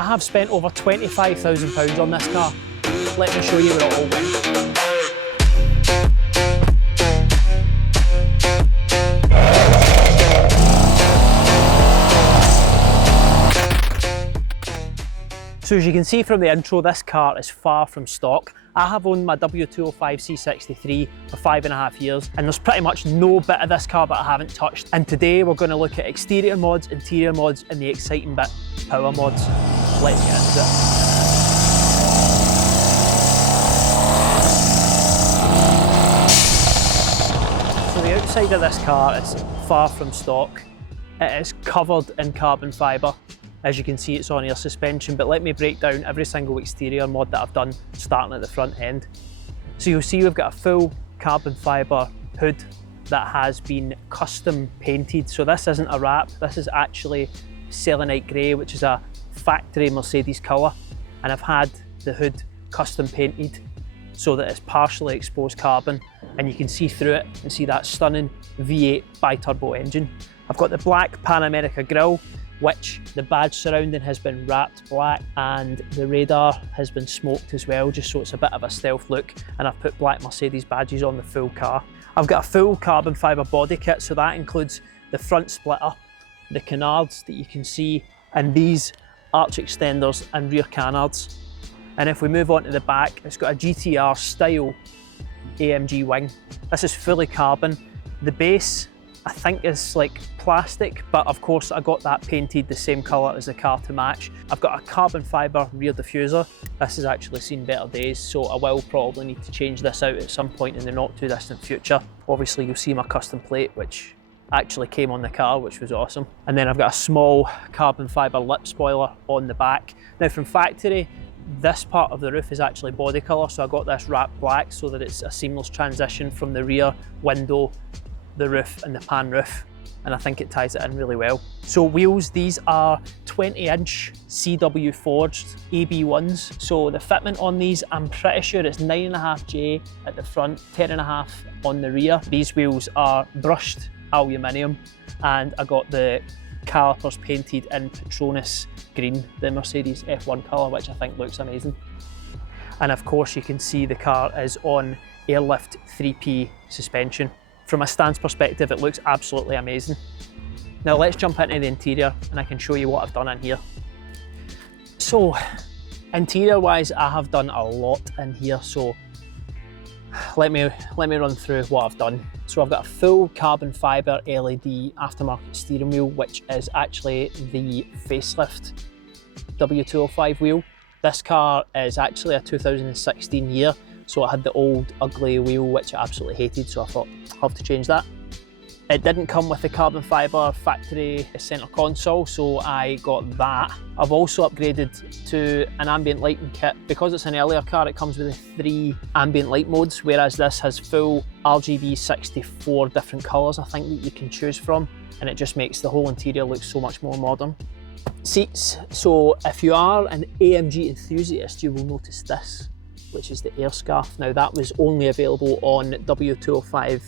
I have spent over £25,000 on this car. Let me show you where it all went. So as you can see from the intro, this car is far from stock. I have owned my W205 C63 for 5.5 years, and there's pretty much no bit of this car that I haven't touched. And today we're going to look at exterior mods, interior mods, and the exciting bit, power mods. Let's get into it. So the outside of this car is far from stock. It is covered in carbon fibre. As you can see, it's on air suspension, but let me break down every single exterior mod that I've done, starting at the front end. So you'll see we've got a full carbon fibre hood that has been custom painted. So this isn't a wrap, this is actually selenite grey, which is a factory Mercedes colour. And I've had the hood custom painted so that it's partially exposed carbon, and you can see through it and see that stunning V8 bi-turbo engine. I've got the black Panamericana grille, which the badge surrounding has been wrapped black, and the radar has been smoked as well, just so it's a bit of a stealth look, and I've put black Mercedes badges on the full car. I've got a full carbon fibre body kit, so that includes the front splitter, the canards that you can see, and these arch extenders and rear canards. And if we move on to the back, it's got a GTR-Style AMG wing. This is fully carbon. The base, I think, is like plastic, but of course I got that painted the same colour as the car to match. I've got a carbon fibre rear diffuser. This has actually seen better days, so I will probably need to change this out at some point in the not too distant future. Obviously you'll see my custom plate, which actually came on the car, which was awesome. And then I've got a small carbon fibre lip spoiler on the back. Now from factory, this part of the roof is actually body colour, so I got this wrapped black so that it's a seamless transition from the rear window, the roof and the pan roof, and I think it ties it in really well. So wheels, these are 20-inch CW forged AB1s. So the fitment on these, I'm pretty sure it's 9.5J at the front, 10.5 on the rear. These wheels are brushed aluminium, and I got the calipers painted in Petronas green, the Mercedes F1 colour, which I think looks amazing. And of course you can see the car is on airlift 3P suspension. From a stance perspective, it looks absolutely amazing. Now let's jump into the interior and I can show you what I've done in here. So interior wise, I have done a lot in here, so let me run through what I've done. So I've got a full carbon fibre LED aftermarket steering wheel, which is actually the Facelift W205 wheel. This car is actually a 2016 year, so I had the old ugly wheel which I absolutely hated, so I thought I'll have to change that. It didn't come with the carbon fibre factory centre console, so I got that. I've also upgraded to an ambient lighting kit. Because it's an earlier car, it comes with the 3 ambient light modes, whereas this has full RGB 64 different colours, I think, that you can choose from, and it just makes the whole interior look so much more modern. Seats, so if you are an AMG enthusiast, you will notice this, which is the air scarf. Now that was only available on W205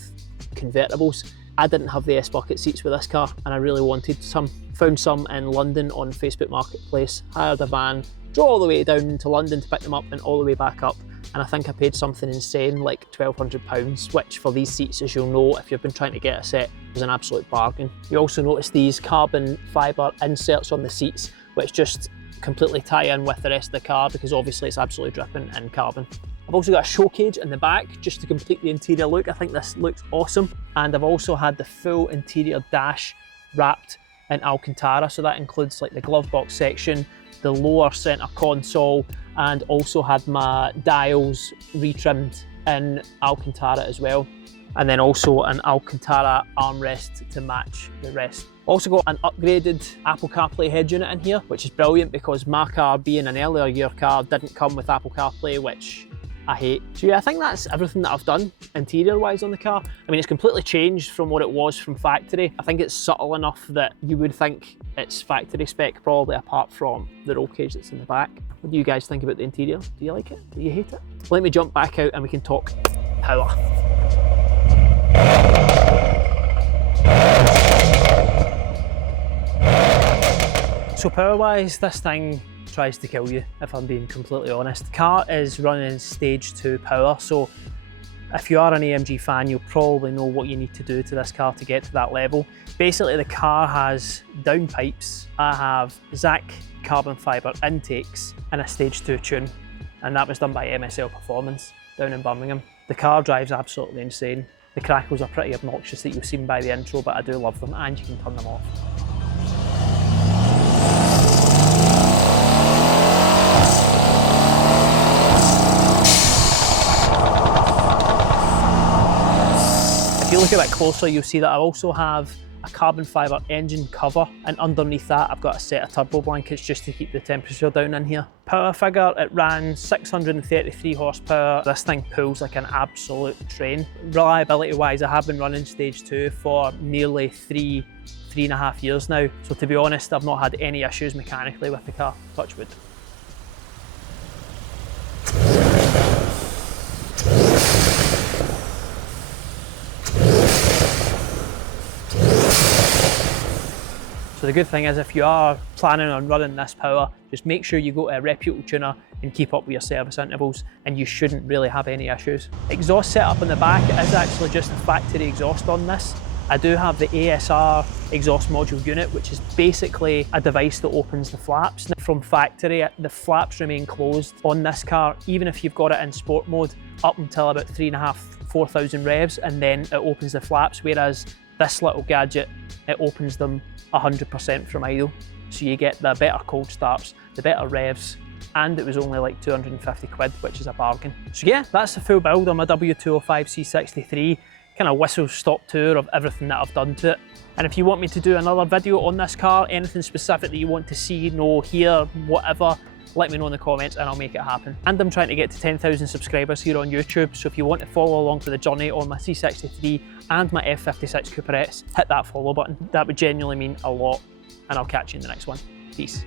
convertibles. I didn't have the S-bucket seats with this car and I really wanted some. Found some in London on Facebook Marketplace, hired a van, drove all the way down to London to pick them up and all the way back up, and I think I paid something insane like £1,200, which for these seats, as you'll know if you've been trying to get a set, was an absolute bargain. You also notice these carbon fibre inserts on the seats, which just completely tie in with the rest of the car because obviously it's absolutely dripping in carbon. I've also got a show cage in the back just to complete the interior look. I think this looks awesome. And I've also had the full interior dash wrapped in Alcantara, so that includes like the glove box section, the lower centre console, and also had my dials retrimmed in Alcantara as well. And then also an Alcantara armrest to match the rest. Also got an upgraded Apple CarPlay head unit in here, which is brilliant because my car, being an earlier year car, didn't come with Apple CarPlay, which I hate. So yeah, I think that's everything that I've done interior wise on the car. I mean, it's completely changed from what it was from factory. I think it's subtle enough that you would think it's factory spec, probably apart from the roll cage that's in the back. What do you guys think about the interior? Do you like it? Do you hate it? Let me jump back out and we can talk power. So power wise, this thing tries to kill you, if I'm being completely honest. The car is running stage 2 power, so if you are an AMG fan, you'll probably know what you need to do to this car to get to that level. Basically, the car has downpipes. I have Zac carbon fibre intakes and a stage 2 tune, and that was done by MSL Performance down in Birmingham. The car drives absolutely insane. The crackles are pretty obnoxious that you've seen by the intro, but I do love them, and you can turn them off. If you look a bit closer, you'll see that I also have a carbon fibre engine cover, and underneath that I've got a set of turbo blankets just to keep the temperature down in here. Power figure, it ran 633 horsepower. This thing pulls like an absolute train. Reliability wise, I have been running stage 2 for nearly three and a half years now. So to be honest, I've not had any issues mechanically with the car, touch wood. So the good thing is, if you are planning on running this power, just make sure you go to a reputable tuner and keep up with your service intervals, and you shouldn't really have any issues. Exhaust setup in the back, it is actually just a factory exhaust on this. I do have the ASR exhaust module unit, which is basically a device that opens the flaps. From factory, the flaps remain closed on this car, even if you've got it in sport mode, up until about 3,500–4,000 revs, and then it opens the flaps, whereas this little gadget, it opens them 100% from idle. So you get the better cold starts, the better revs, and it was only like 250 quid, which is a bargain. So yeah, that's the full build on my W205 C63, kind of whistle-stop tour of everything that I've done to it. And if you want me to do another video on this car, anything specific that you want to see, know, hear, whatever, let me know in the comments and I'll make it happen. And I'm trying to get to 10,000 subscribers here on YouTube, so if you want to follow along for the journey on my C63 and my F56 Couperettes, hit that follow button. That would genuinely mean a lot, and I'll catch you in the next one. Peace.